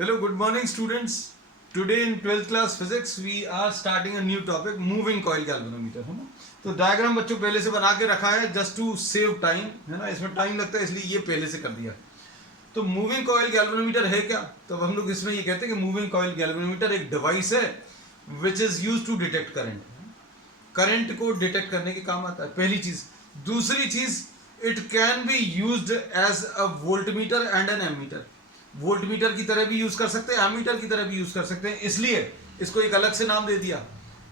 Hello, good morning, students. Today in 12th class physics, we are starting a new topic, moving coil galvanometer, है ना. तो diagram बच्चों पहले से बना के रखा है जस्ट टू सेव टाइम, है ना. इसमें टाइम लगता है इसलिए ये पहले से कर दिया. तो मूविंग कॉइल गैल्वेनोमीटर है क्या? तो अब हम लोग इसमें ये कहते हैं कि मूविंग कॉइल गैल्वेनोमीटर एक डिवाइस है which is use to detect current. Current को डिटेक्ट करने के काम आता है, पहली चीज. दूसरी चीज, it can be used as a voltmeter and an ammeter. Voltmeter की तरह भी यूज कर सकते हैं, एमीटर की तरह भी यूज कर सकते हैं, इसलिए इसको एक अलग से नाम दे दिया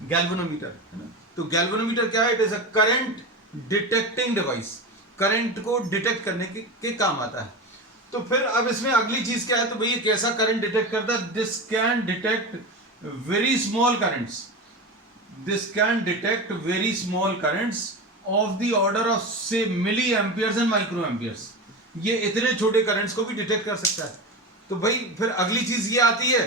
गैल्वेनोमीटर, है ना. तो गैल्वेनोमीटर क्या है? It is a current detecting device. Current को डिटेक्ट करने के काम आता है. तो फिर अब इसमें अगली चीज क्या है? तो भाई ये कैसा करंट डिटेक्ट करता है? This can detect very small currents. This can detect very small currents of the order of से मिली एम्पियर्स एंड माइक्रो एम्पियर्स. ये इतने छोटे करंट्स को भी डिटेक्ट कर सकता है. तो भाई फिर अगली चीज ये आती है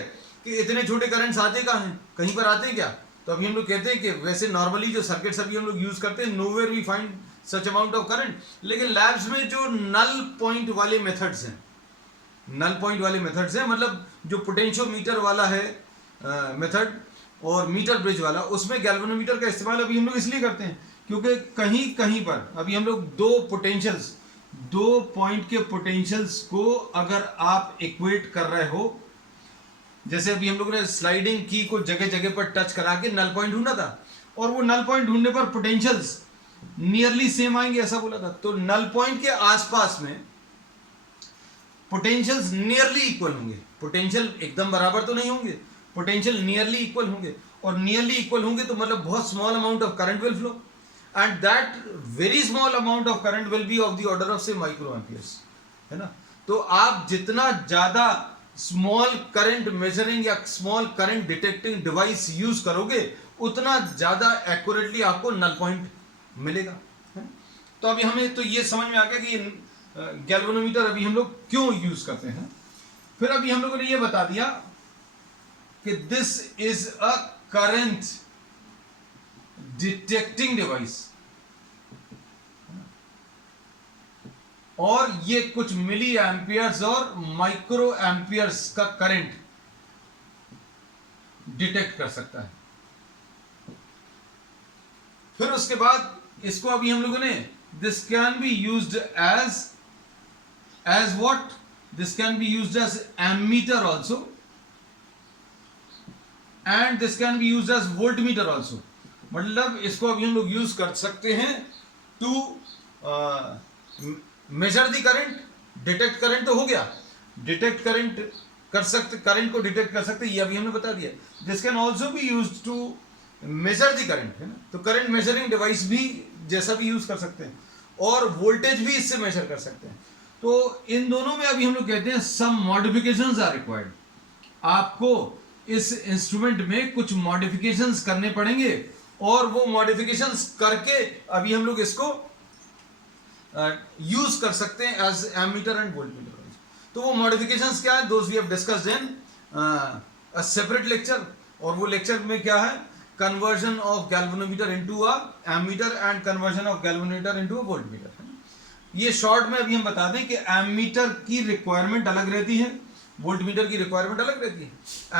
कि इतने छोटे करंट्स आते कहाँ हैं? कहीं पर आते हैं क्या? तो अभी हम लोग कहते हैं कि वैसे नॉर्मली जो सर्किट्स अभी हम लोग यूज करते हैं, nowhere we find such amount of current. लेकिन लैब्स में जो नल पॉइंट वाले मेथड्स हैं, नल पॉइंट वाले मेथड्स हैं, मतलब जो पोटेंशियोमीटर वाला है मेथड और मीटर ब्रिज वाला, उसमें गैल्वेनोमीटर का इस्तेमाल अभी हम लोग इसलिए करते हैं क्योंकि कहीं कहीं पर अभी हम लोग दो पॉइंट के पोटेंशियल्स को अगर आप इक्वेट कर रहे हो, जैसे अभी हम लोग ने स्लाइडिंग की को जगह जगह पर टच करा के नल पॉइंट ढूंढा था, और वो नल पॉइंट ढूंढने पर पोटेंशियल्स नियरली सेम आएंगे ऐसा बोला था. तो नल पॉइंट के आसपास में पोटेंशियल्स नियरली इक्वल होंगे. पोटेंशियल एकदम बराबर तो नहीं होंगे, पोटेंशियल नियरली इक्वल होंगे, और नियरली इक्वल होंगे तो मतलब बहुत small amount of current will flow, and that very small amount of current will be of the order of say microamperes, है ना. तो आप जितना ज्यादा स्मॉल करंट मेजरिंग या small current detecting device use करोगे उतना ज्यादा एक्यूरेटली आपको नल पॉइंट मिलेगा, है? तो अभी हमें तो ये समझ में आ गया कि गैल्वेनोमीटर अभी हम लोग क्यों यूज करते हैं. फिर अभी हम लोगों ने ये बता दिया कि this is a current detecting device, और ये कुछ मिली एम्पियर्स और माइक्रो एम्पियर्स का करंट डिटेक्ट कर सकता है. फिर उसके बाद इसको अभी हम लोगों ने this can be used as what? This can be used as ammeter also, and this can be used as voltmeter also. मतलब इसको अभी हम लोग यूज कर सकते हैं to measure the current. Detect current तो हो गया, डिटेक्ट करंट कर सकते, करंट को डिटेक्ट कर सकते, ये अभी हमने बता दिया. This can also be use to measure the current, है ना. तो करंट मेजरिंग डिवाइस भी जैसा भी यूज कर सकते हैं, और वोल्टेज भी इससे मेजर कर सकते हैं. तो इन दोनों में अभी हम लोग कहते हैं सम मॉडिफिकेशंस आर रिक्वायर्ड. आपको इस इंस्ट्रूमेंट में कुछ मॉडिफिकेशंस करने पड़ेंगे, और वो मॉडिफिकेशंस करके अभी हम लोग इसको यूज कर सकते हैं एज एमीटर एंड वोल्टमीटर. तो वो मॉडिफिकेशंस क्या है? Those we have discussed in a separate lecture. और वो लेक्चर में क्या है? Conversion of galvanometer into a ammeter and conversion of galvanometer into a voltmeter. ये शॉर्ट में अभी हम बता दें कि एमीटर की रिक्वायरमेंट अलग रहती है, वोल्टमीटर की रिक्वायरमेंट अलग रहती है.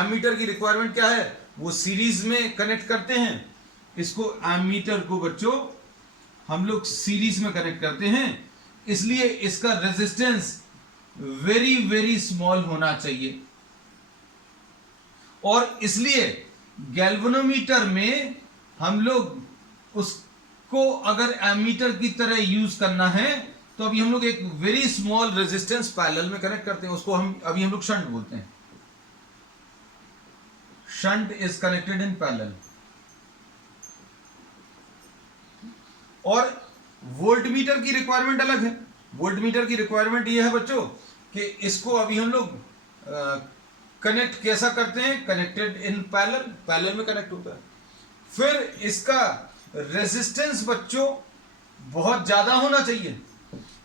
एमीटर की रिक्वायरमेंट क्या है? वो सीरीज में कनेक्ट करते हैं इसको. एमीटर को बच्चों हम लोग सीरीज में कनेक्ट करते हैं, इसलिए इसका रेजिस्टेंस वेरी वेरी स्मॉल होना चाहिए. और इसलिए गैल्वेनोमीटर में हम लोग उसको अगर एमीटर की तरह यूज करना है तो अभी हम लोग एक वेरी स्मॉल रेजिस्टेंस पैरेलल में कनेक्ट करते हैं, उसको हम अभी हम लोग शंट बोलते हैं. Shunt is connected in parallel. और वोल्टमीटर की रिक्वायरमेंट अलग है. वोल्टमीटर की रिक्वायरमेंट ये है बच्चों कि इसको अभी हम लोग कनेक्ट कैसा करते हैं? कनेक्टेड इन पैरेलल, पैरेलल में कनेक्ट होता है. फिर इसका रेजिस्टेंस बच्चों बहुत ज्यादा होना चाहिए.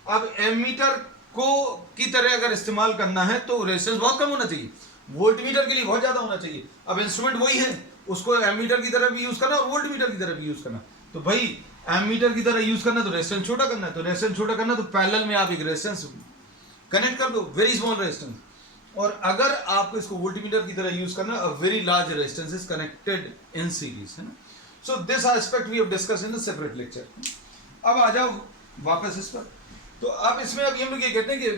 अब एमीटर को की तरह अगर इस्तेमाल करना है तो रेजिस्टेंस बहुत कम होना चाहिए, वोल्टमीटर के लिए बहुत ज्यादा होना चाहिए. अब इंस्ट्रूमेंट वही है, उसको एमीटर की तरह भी यूज करना और वोल्टमीटर की तरह भी यूज करना. तो भाई एमीटर की तरह यूज करना तो रेजिस्टेंस छोटा करना है, तो रेजिस्टेंस छोटा करना तो पैरेलल में आप एक रेजिस्टेंस कनेक्ट कर दो, वेरी स्मॉल रेजिस्टेंस. और अगर आपको इसको वोल्टमीटर की तरह यूज करना, a very large resistance is connected in series, है ना. So this aspect we have discuss in the separate lecture. अब आ जाओ वापस इस पर. तो अब इसमें अभी हम लोग ये कहते हैं कि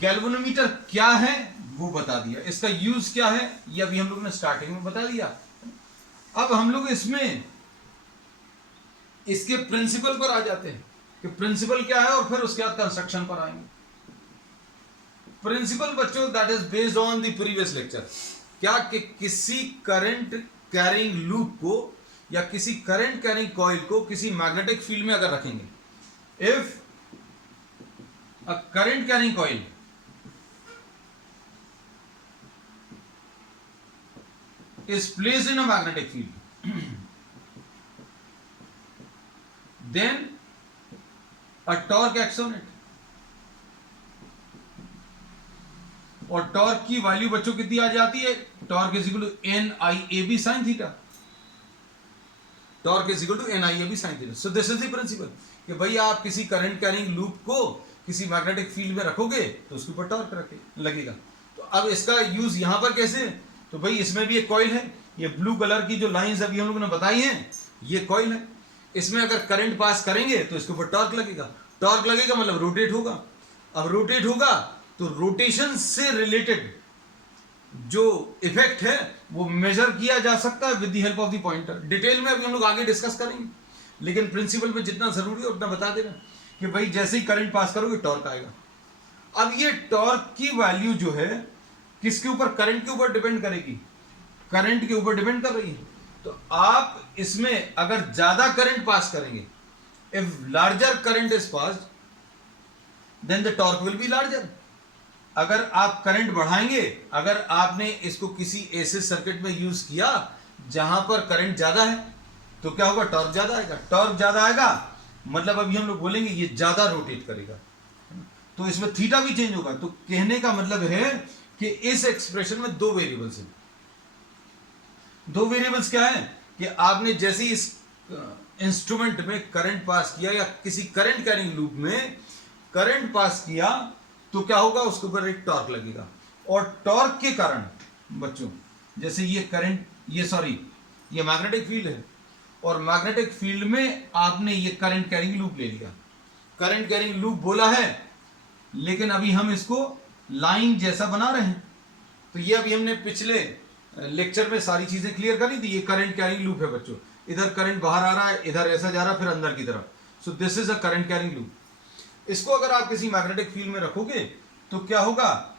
गैल्वेनोमीटर क्या है वो बता दिया, इसका यूज क्या है ये अभी हम लोग ने स्टार्टिंग में बता दिया. अब हम लोग इसमें इसके प्रिंसिपल पर आ जाते हैं कि प्रिंसिपल क्या है, और फिर उसके बाद कंस्ट्रक्शन पर आएंगे. प्रिंसिपल बच्चों that is based on the previous lecture. क्या कि किसी करंट कैरिंग लूप को या किसी करंट कैरिंग कॉइल को किसी मैग्नेटिक फील्ड में अगर रखेंगे, if a current carrying coil is placed in a magnetic field, then a torque acts on it. और टॉर्क की वैल्यू बच्चों कितनी आ जाती है? Torque is equal to N I A B sine theta. Torque is equal to N I A B sine theta. So this is the principle कि भाई आप किसी करंट कैरिंग लूप को किसी मैग्नेटिक फील्ड में रखोगे तो उसके ऊपर टॉर्क लगेगा. तो अब इसका यूज यहां पर कैसे है? तो भाई इसमें भी एक कॉइल है. ये ब्लू कलर की जो लाइंस अभी हम लोगों ने बताई हैं ये कॉइल है. इसमें अगर करंट पास करेंगे तो इसके ऊपर टॉर्क लगेगा. टॉर्क लगेगा मतलब रोटेट होगा. अब रोटेट होगा तो रोटेशन से रिलेटेड जो इफेक्ट है वो मेजर किया जा सकता है with the help of the pointer. Detail में अभी हम लोग आगे डिस्कस करेंगे, लेकिन प्रिंसिपल में जितना जरूरी है उतना बता देना कि भाई जैसे ही करंट पास करोगे टॉर्क आएगा. अब ये टॉर्क की वैल्यू जो है किसके ऊपर? करंट के ऊपर डिपेंड करेगी. करंट के ऊपर डिपेंड कर रही है. तो आप इसमें अगर ज्यादा करंट पास करेंगे, if larger current is passed then the torque will be larger. अगर आप करंट बढ़ाएंगे, अगर आपने इसको किसी ऐसे सर्किट में यूज किया जहां पर करंट ज्यादा है तो क्या होगा? टॉर्क ज्यादा आएगा. टॉर्क ज्यादा आएगा मतलब अभी हम लोग बोलेंगे ये ज्यादा रोटेट करेगा, तो इसमें थीटा भी चेंज होगा. तो कहने का मतलब है कि इस एक्सप्रेशन में दो वेरिएबल्स हैं. दो वेरिएबल्स क्या है कि आपने जैसे ही इस इंस्ट्रूमेंट में करंट पास किया या किसी करंट कैरिंग लूप में करंट पास किया तो क्या होगा? उसके ऊपर एक टॉर्क लगेगा. और टॉर्क के कारण बच्चों जैसे ये करंट ये मैग्नेटिक फील्ड है और मैग्नेटिक फील्ड में आपने ये करंट कैरिंग लूप ले लिया. करंट कैरिंग लूप बोला है लेकिन अभी हम इसको लाइन जैसा बना रहे हैं. तो ये अभी हमने पिछले लेक्चर में सारी चीजें क्लियर करी थी. ये करंट कैरिंग लूप है बच्चों. इधर करंट बाहर आ रहा है, इधर ऐसा जा रहा है, फिर अंदर की तरफ. सो this is a current carrying loop. इसको अगर आप किसी मैग्नेटिक फील्ड में रखोगे तो क्या होगा?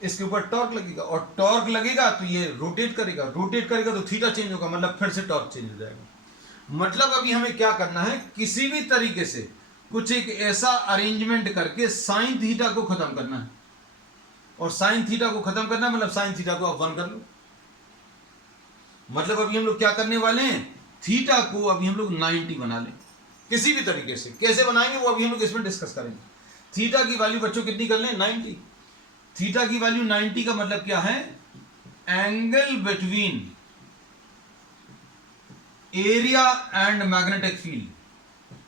इसके ऊपर टॉर्क लगेगा. और टॉर्क लगेगा तो ये रोटेट करेगा. रोटेट करेगा तो थीटा चेंज होगा, मतलब फिर से टॉर्क चेंज हो जाएगा. मतलब अभी हमें क्या करना है? किसी भी तरीके से कुछ एक ऐसा अरेंजमेंट करके साइन थीटा को खत्म करना है. और साइन थीटा को खत्म करना है मतलब साइन थीटा को आप 1 कर लो. मतलब अभी हम लोग क्या करने वाले हैं? थीटा को अभी हम लोग 90 बना लें किसी भी तरीके से. कैसे बनाएंगे वो अभी हम लोग इसमें डिस्कस करेंगे. थीटा की वैल्यू बच्चों कितनी कर लें? 90. थीटा की वैल्यू 90 का मतलब क्या है? Angle between area and magnetic field,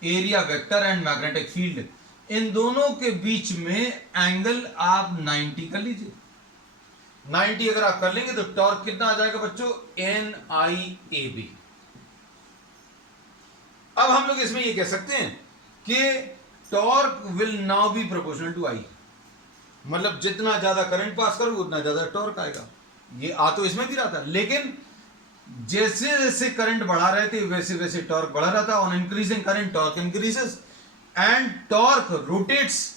area vector and magnetic field, इन दोनों के बीच में एंगल आप 90 कर लीजिए. 90 अगर आप कर लेंगे तो टॉर्क कितना आ जाएगा बच्चों? एन आई ए बी. अब हम लोग इसमें ये कह सकते हैं कि torque will now be proportional to i. मतलब जितना ज्यादा करंट पास करोगे उतना ज्यादा टॉर्क आएगा. ये आ तो इसमें भी रहा था, लेकिन जैसे जैसे करंट बढ़ा रहे थे वैसे वैसे टॉर्क बढ़ा रहा था. On increasing current torque increases and torque rotates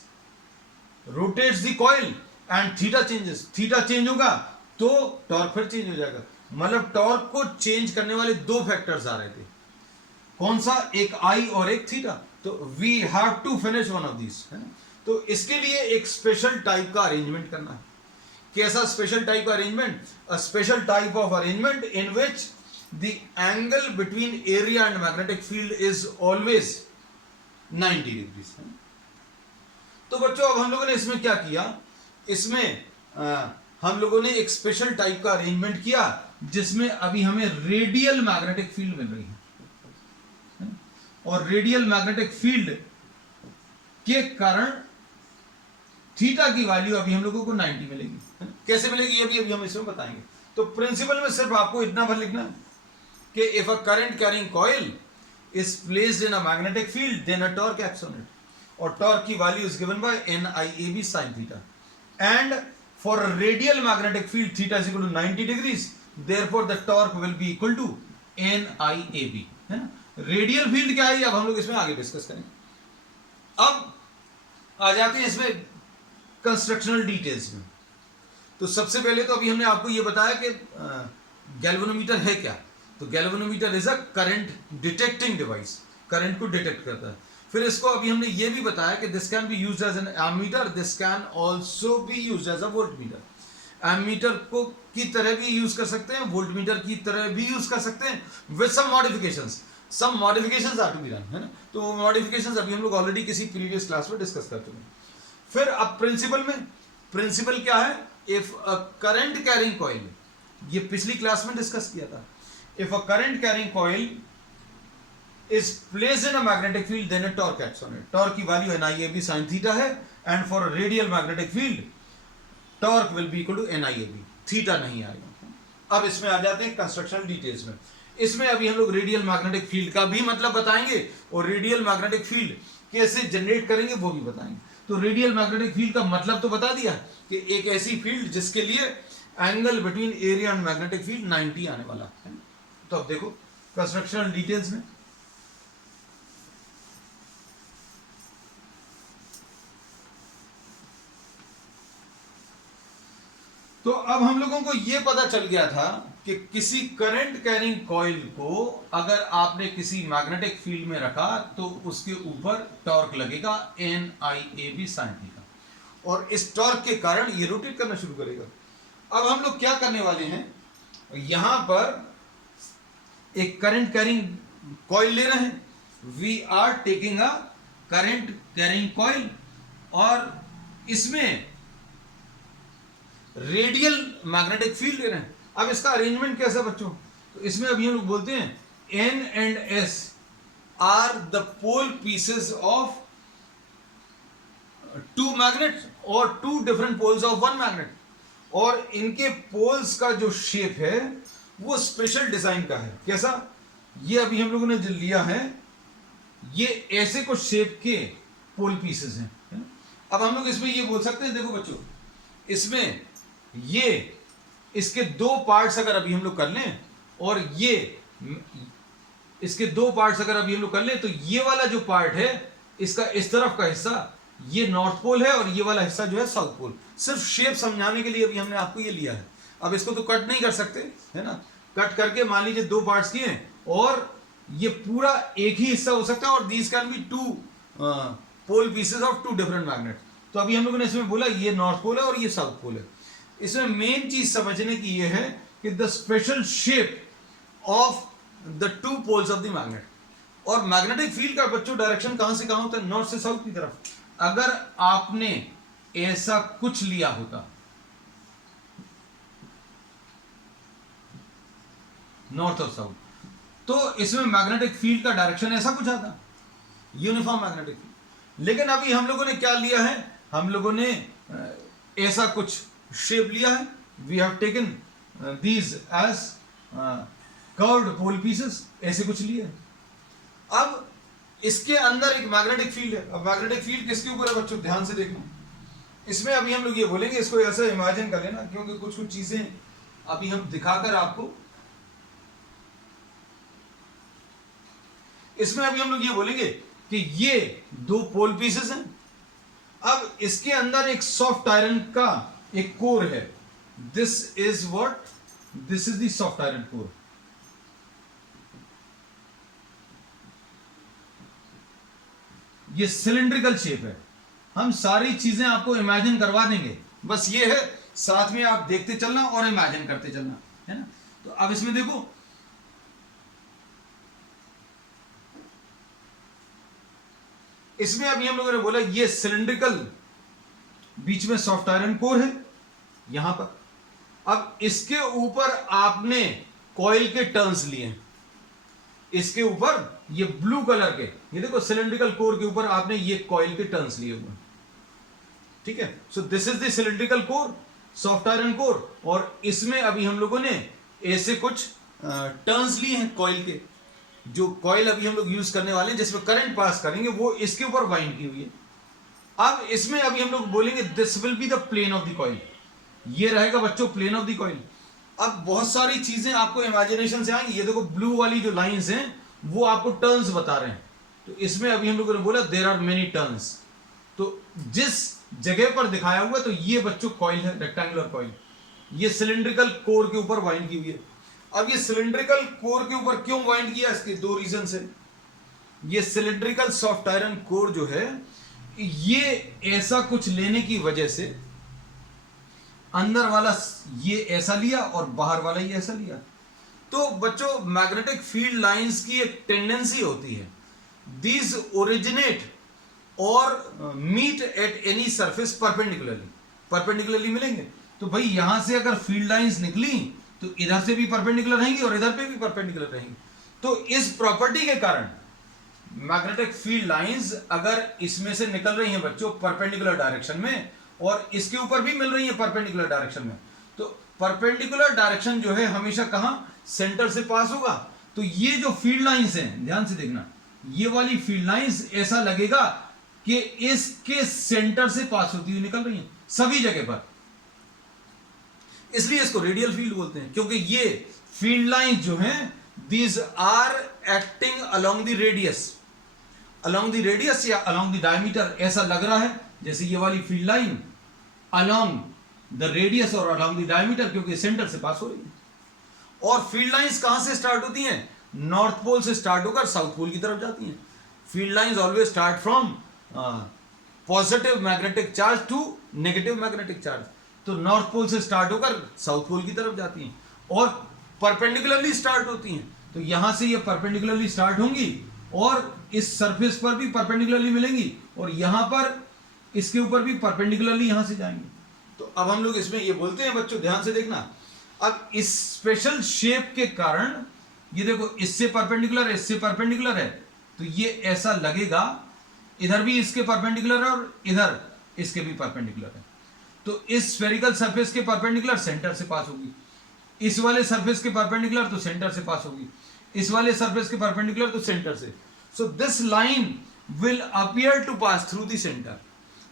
the coil and theta changes. Theta change होगा तो टॉर्क फिर चेंज हो जाएगा. मतलब टॉर्क को चेंज करने वाले दो फैक्टर्स आ रहे थे. कौन सा? एक आई और एक थीटा. तो we have to finish one of this, है ना. तो इसके लिए एक स्पेशल टाइप का अरेंजमेंट करना है. कैसा स्पेशल टाइप का arrangement? A special type of arrangement in which the angle between area and magnetic field is always 90 degrees. तो बच्चों अब हम लोगों ने इसमें क्या किया? इसमें हम लोगों ने एक स्पेशल टाइप का अरेंजमेंट किया जिसमें अभी हमें रेडियल मैग्नेटिक फील्ड मिल रही है. और रेडियल मैग्नेटिक फील्ड के कारण थीटा की वैल्यू अभी हम लोगों को 90 मिलेगी, है ना? कैसे मिलेगी अभी हम इसमें बताएंगे। तो प्रिंसिपल में सिर्फ आपको इतना भर लिखना है कि if a current carrying coil is placed in a magnetic field, then a torque acts on it. और torque की value is given by NIAB sin theta. And for a radial magnetic field, theta is equal to 90 degrees. Therefore, the torque will be equal to NIAB. है ना? Radial field क्या है, अब हम लोग इसमें आगे डिस्कस करेंगे। अब आ जाते हैं इसमें कंस्ट्रक्शनल डिटेल्स में। तो सबसे पहले तो अभी हमने आपको ये बताया कि गैल्वेनोमीटर है क्या। तो galvanometer is a current detecting device, current को डिटेक्ट करता है। फिर इसको अभी हमने ये भी बताया कि this can be used as an ammeter, this can also be used as a voltmeter. Ammeter को की तरह भी यूज कर सकते हैं, वोल्टमीटर की तरह भी यूज कर सकते हैं, with some modifications. Some modifications are to be done, है ना? तो मॉडिफिकेशंस अभी हम लोग ऑलरेडी किसी प्रीवियस क्लास में डिस्कस कर चुके हैं। फिर अब प्रिंसिपल में, प्रिंसिपल क्या है, if a current carrying coil, ये पिछली क्लास में डिस्कस किया था। If a current carrying coil is placed in a magnetic field, then a torque acts on it. Torque की value NIAB sin theta है, and for a radial magnetic field, torque will be equal to NIAB. Theta नहीं आएगा। अब इसमें आ जाते हैं constructional details में। इसमें अभी हम लोग रेडियल मैग्नेटिक फील्ड का भी मतलब बताएंगे और रेडियल मैग्नेटिक फील्ड कैसे जनरेट करेंगे वो भी बताएंगे। तो रेडियल मैग्नेटिक फील्ड का मतलब तो बता दिया कि एक ऐसी फील्ड जिसके लिए angle between area and magnetic field 90 आने वाला है। तो अब देखो कंस्ट्रक्शनल डिटेल्स में, तो अब हम लोगों को यह पता चल गया था कि किसी करंट कैरिंग कॉइल को अगर आपने किसी मैग्नेटिक फील्ड में रखा तो उसके ऊपर टॉर्क लगेगा NIAB sin थीटा, और इस टॉर्क के कारण ये रोटेट करना शुरू करेगा। अब हम लोग क्या करने वाले हैं, यहां पर एक करंट कैरिंग कॉइल ले रहे हैं, we are taking a current carrying coil, और इसमें रेडियल मैग्नेटिक फील्ड ले रहे हैं। अब इसका अरेंजमेंट कैसा बच्चों, तो इसमें अभी हम लोग बोलते हैं N and S are the pole pieces of two magnet और two different poles of one magnet, और इनके पोल्स का जो शेप है वो स्पेशल डिजाइन का है। कैसा, ये अभी हम लोगों ने जो लिया है ये ऐसे कुछ शेप के पोल पीसेस हैं, है ना? अब हम लोग इसमें ये बोल सकते हैं, देखो बच्चों, इसमें ये इसके दो पार्ट्स अगर अभी हम लोग कर लें, और ये इसके दो पार्ट्स अगर अभी हम लोग कर लें, तो ये वाला जो पार्ट है इसका इस तरफ का हिस्सा ये नॉर्थ पोल है, और ये वाला हिस्सा जो है साउथ पोल। सिर्फ शेप समझाने के लिए अभी हमने आपको ये लिया है। अब इसको तो कट नहीं कर सकते, है ना? कट करके मान लीजिए दो पार्ट्स किए और ये पूरा एक ही हिस्सा हो सकता है, और these can be two pole pieces of two different magnet. तो अभी हम लोगों ने इसमें बोला ये नॉर्थ पोल है और ये साउथ पोल है। इसमें मेन चीज समझने की ये है कि the special shape of the two poles of the magnet. और मैग्नेटिक फील्ड का बच्चों डायरेक्शन कहां से कहां होता है, नॉर्थ से साउथ की तरफ। अगर आपने ऐसा कुछ लिया होता, नॉर्थ और साउथ, तो इसमें मैग्नेटिक फील्ड का डायरेक्शन ऐसा कुछ आता, यूनिफॉर्म मैग्नेटिक फील्ड। लेकिन अभी हम लोगों ने क्या लिया है, हम लोगों ने ऐसा कुछ शेप लिया है। We have taken these as curved pole pieces, ऐसे कुछ लिए है। अब इसके अंदर एक मैग्नेटिक फील्ड है। अब मैग्नेटिक फील्ड किसके ऊपर है बच्चों, ध्यान से देखना। इसमें अभी हम लोग ये बोलेंगे, इसको ऐसा इमेजिन कर लेना, क्योंकि कुछ कुछ चीजें अभी हम दिखाकर आपको, इसमें अभी हम लोग ये बोलेंगे कि ये दो पोल पीसेस हैं। अब इसके अंदर एक सॉफ्ट आयरन का एक कोर है। This is what, this is the soft iron core. ये सिलिंड्रिकल शेप है। हम सारी चीजें आपको इमेजिन करवा देंगे, बस ये है साथ में आप देखते चलना और इमेजिन करते चलना, है ना? तो अब इसमें देखो, इसमें अभी हम लोगों ने बोला ये सिलिंड्रिकल, बीच में सॉफ्ट आयरन कोर है यहां पर। अब इसके ऊपर आपने कॉइल के टर्न्स लिए, इसके ऊपर ये ब्लू कलर के, ये देखो सिलिंड्रिकल कोर के ऊपर आपने ये कॉइल के टर्न्स लिए हुए, ठीक है। सो this is the cylindrical core, soft iron core, और इसमें अभी हम लोगों ने ऐसे कुछ टर्न्स लिए हैं कॉइल के। जो कॉइल अभी हम लोग यूज करने वाले हैं जिसमें करंट पास करेंगे वो इसके ऊपर वाइंड की हुई है। अब इसमें अभी हम लोग बोलेंगे this will be the plane of the coil, ये रहेगा बच्चों प्लेन ऑफ द कॉइल। अब बहुत सारी चीजें आपको इमेजिनेशन से आएंगी। ये देखो ब्लू वाली जो लाइंस हैं वो आपको टर्न्स बता रहे हैं। तो इसमें अभी हम लोगों ने बोला देयर आर मेनी टर्न्स। तो जिस जगह पर दिखाया हुआ तो ये बच्चों कॉइल है, रेक्टेंगुलर कॉइल, ये सिलिंड्रिकल कोर के ऊपर वाइंड की हुई है। अब ये सिलिंड्रिकल कोर के ऊपर क्यों वाइंड किया, इसके दो रीजन है। ये सिलिंड्रिकल सॉफ्ट आयरन कोर जो है ये ऐसा कुछ लेने की वजह से अंदर वाला ये ऐसा लिया और बाहर वाला ये ऐसा लिया। तो बच्चों मैग्नेटिक फील्ड लाइंस की एक टेंडेंसी होती है, दीज ओरिजिनेट और meet at any surface perpendicularly, perpendicularly मिलेंगे। तो भाई यहां से अगर फील्ड लाइंस निकली तो इधर से भी परपेंडिकुलर रहेंगी और इधर पे भी परपेंडिकुलर रहेंगी। तो इस प्रॉपर्टी के कारण मैग्नेटिक फील्ड लाइंस अगर इसमें से निकल रही हैं बच्चों परपेंडिकुलर डायरेक्शन में और इसके ऊपर भी मिल रही है परपेंडिकुलर डायरेक्शन में, तो परपेंडिकुलर डायरेक्शन जो है हमेशा कहां, सेंटर से पास होगा। तो ये जो फील्ड लाइंस हैं ध्यान से देखना, ये वाली फील्ड लाइंस ऐसा लगेगा कि इसके सेंटर से पास होती हुई निकल रही हैं सभी जगह पर, इसलिए इसको रेडियल फील्ड बोलते हैं। क्योंकि ये फील्ड लाइंस जो हैं these are acting along the radius, along the radius या अलोंग द डायमीटर। ऐसा लग रहा है जैसे ये वाली field line along the radius और अलोंग द डायमीटर, क्योंकि सेंटर से पास हो रही है। और फील्ड लाइंस कहां से स्टार्ट होती हैं, नॉर्थ पोल से स्टार्ट होकर साउथ पोल की तरफ जाती हैं। Field lines always start from positive magnetic charge to negative magnetic charge. तो नॉर्थ पोल से स्टार्ट होकर साउथ पोल की तरफ जाती हैं और परपेंडिकुलरली स्टार्ट होती हैं। तो यहां से ये परपेंडिकुलरली स्टार्ट होंगी और इस सरफेस पर भी परपेंडिकुलरली मिलेंगी और यहां पर इसके ऊपर भी परपेंडिकुलरली यहां से जाएंगी। तो अब हम लोग इसमें ये बोलते हैं बच्चों, ध्यान से देखना, अब इस स्पेशल शेप के कारण ये देखो इससे परपेंडिकुलर है, इससे परपेंडिकुलर है, तो ये ऐसा लगेगा इधर भी इसके परपेंडिकुलर है और इधर इसके भी परपेंडिकुलर है। तो इस स्फेरिकल सरफेस के परपेंडिकुलर सेंटर से पास होगी, इस वाले सरफेस के परपेंडिकुलर तो सेंटर से पास होगी, इस वाले सरफेस के परपेंडिकुलर तो सेंटर से। So this line will appear to pass through the centre.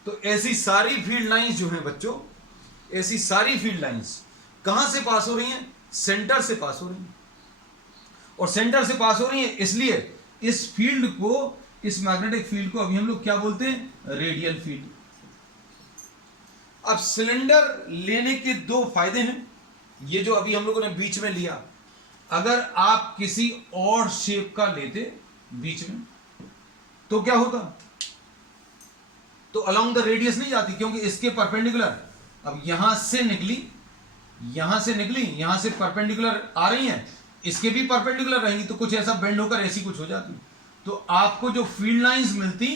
तो ऐसी सारी फील्ड लाइंस जो हैं बच्चों, ऐसी सारी फील्ड लाइंस कहां से पास हो रही हैं, सेंटर से पास हो रही हैं। और सेंटर से पास हो रही हैं इसलिए इस फील्ड को, इस मैग्नेटिक फील्ड को अभी हम लोग क्या बोलते हैं, रेडियल फील्ड। अब सिलेंडर लेने के दो फायदे हैं। ये जो अभी हम लोगों ने बीच में लिया, अगर आप किसी और शेप का लेते बीच में तो क्या होता, तो अलोंग द रेडियस नहीं जाती क्योंकि इसके परपेंडिकुलर, अब यहां से निकली, यहां से निकली, यहां से परपेंडिकुलर आ रही हैं, इसके भी परपेंडिकुलर रहेंगी तो कुछ ऐसा बेंड होकर ऐसी कुछ हो जाती। तो आपको जो फील्ड लाइंस मिलती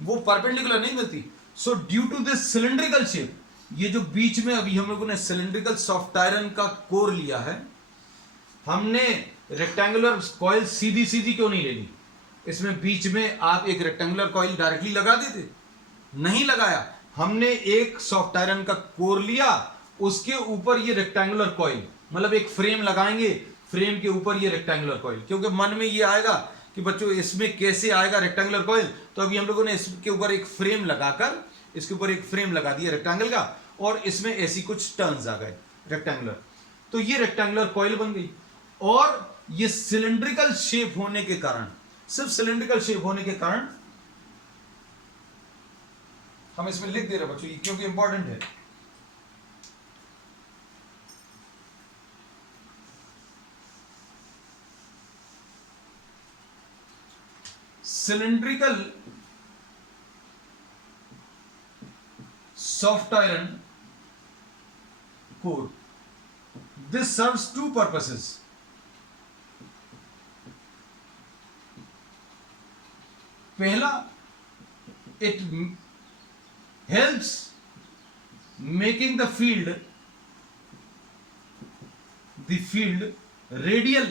वो परपेंडिकुलर नहीं मिलती। So due to this cylindrical shape, ये जो बीच में अभी हम लोगों ने सिलिंड्रिकल सॉफ्ट आयरन का कोर लिया है, हमने रेक्टेंगुलर कॉइल सीधी सीधी क्यों नहीं ले ली, इसमें बीच में आप एक रेक्टेंगुलर कॉइल डायरेक्टली लगा देते, नहीं लगाया, हमने एक सॉफ्ट आयरन का कोर लिया, उसके ऊपर ये रेक्टेंगुलर कॉइल, मतलब एक फ्रेम लगाएंगे, फ्रेम के ऊपर ये रेक्टेंगुलर कॉइल। क्योंकि मन में ये आएगा कि बच्चों इसमें कैसे आएगा रेक्टेंगुलर कॉइल, तो अभी हम लोगों ने इसके ऊपर एक फ्रेम लगाकर, इसके ऊपर एक फ्रेम लगा दिया रेक्टेंगल का और इसमें ऐसी कुछ टर्न्स आ गए रेक्टेंगुलर, तो ये रेक्टेंगुलर कॉइल बन गई। और ये सिलिंड्रिकल शेप होने के कारण, सिर्फ सिलिंड्रिकल शेप होने के कारण हम इसमें लिख दे रहे बच्चों क्योंकि इंपॉर्टेंट है। Cylindrical soft iron core, this serves two purposes. पहला, it helps making the field radial.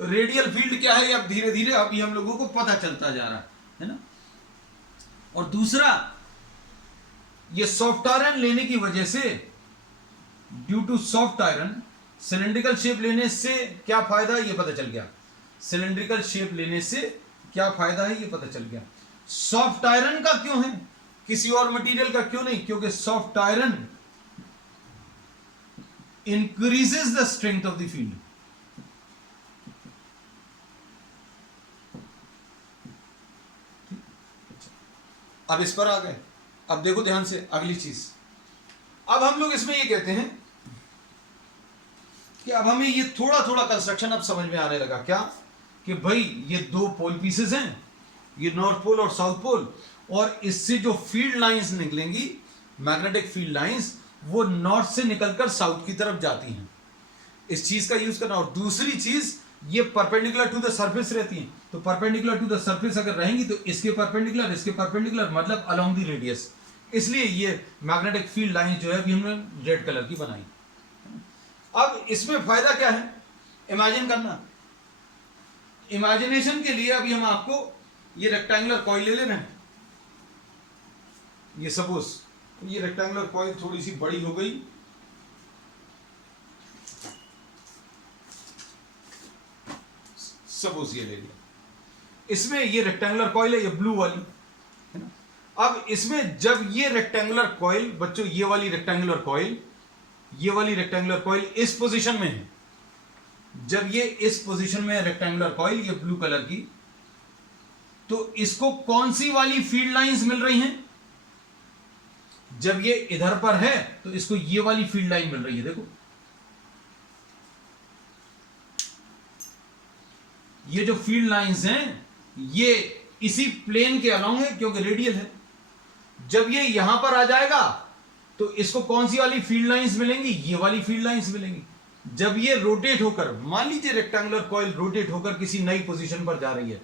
Radial field क्या है, अब धीरे धीरे अभी हम लोगों को पता चलता जा रहा है ना। और दूसरा, ये सॉफ्ट आयरन लेने की वजह से, due to soft iron, cylindrical shape लेने से क्या फायदा है ये पता चल गया। सिलेंड्रिकल शेप लेने से क्या फायदा है ये पता चल गया। सॉफ्ट आयरन का क्यों है, किसी और मटेरियल का क्यों नहीं? क्योंकि soft iron increases the strength of the field. अब इस पर आ गए। अब देखो ध्यान से अगली चीज। अब हम लोग इसमें ये कहते हैं कि अब हमें ये थोड़ा थोड़ा कंस्ट्रक्शन अब समझ में आने लगा। क्या कि भाई ये दो पोल पीसेस हैं, ये नॉर्थ पोल और साउथ पोल, और इससे जो फील्ड लाइंस निकलेंगी, मैग्नेटिक फील्ड लाइंस, वो नॉर्थ से निकलकर साउथ की तरफ जाती हैं। इस चीज का यूज करना। और दूसरी चीज, ये परपेंडिकुलर टू द सरफेस रहती हैं। तो परपेंडिकुलर टू द सरफेस अगर रहेंगी तो इसके परपेंडिकुलर मतलब अलोंग द रेडियस। इसलिए ये मैग्नेटिक फील्ड लाइन जो है अभी हमने रेड कलर की बनाई। अब इसमें फायदा क्या है, इमेजिन करना। इमेजिनेशन के लिए अभी हम आपको ये रेक्टेंगुलर कॉइल ले रहे हैं। ये सपोज ये रेक्टेंगुलर कॉइल थोड़ी सी बड़ी हो गई, सपोज ये ले लिया। इसमें ये रेक्टेंगुलर कॉइल है, ये ब्लू वाली है ना। अब इसमें जब ये रेक्टेंगुलर कॉइल, बच्चों ये वाली रेक्टेंगुलर कॉइल इस पोजीशन में है, जब ये इस पोजीशन में है रेक्टेंगुलर कॉइल, ये ब्लू कलर की, तो इसको कौन सी वाली फील्ड लाइंस मिल रही हैं? जब ये इधर पर है तो इसको ये वाली फील्ड लाइन मिल रही है। देखो ये जो फील्ड लाइंस हैं ये इसी प्लेन के अलोंग है क्योंकि रेडियल है। जब ये यहां पर आ जाएगा तो इसको कौन सी वाली फील्ड लाइंस मिलेंगी? ये वाली फील्ड लाइंस मिलेंगी। जब ये रोटेट होकर, मान लीजिए रेक्टेंगुलर कॉइल रोटेट होकर किसी नई पोजीशन पर जा रही है,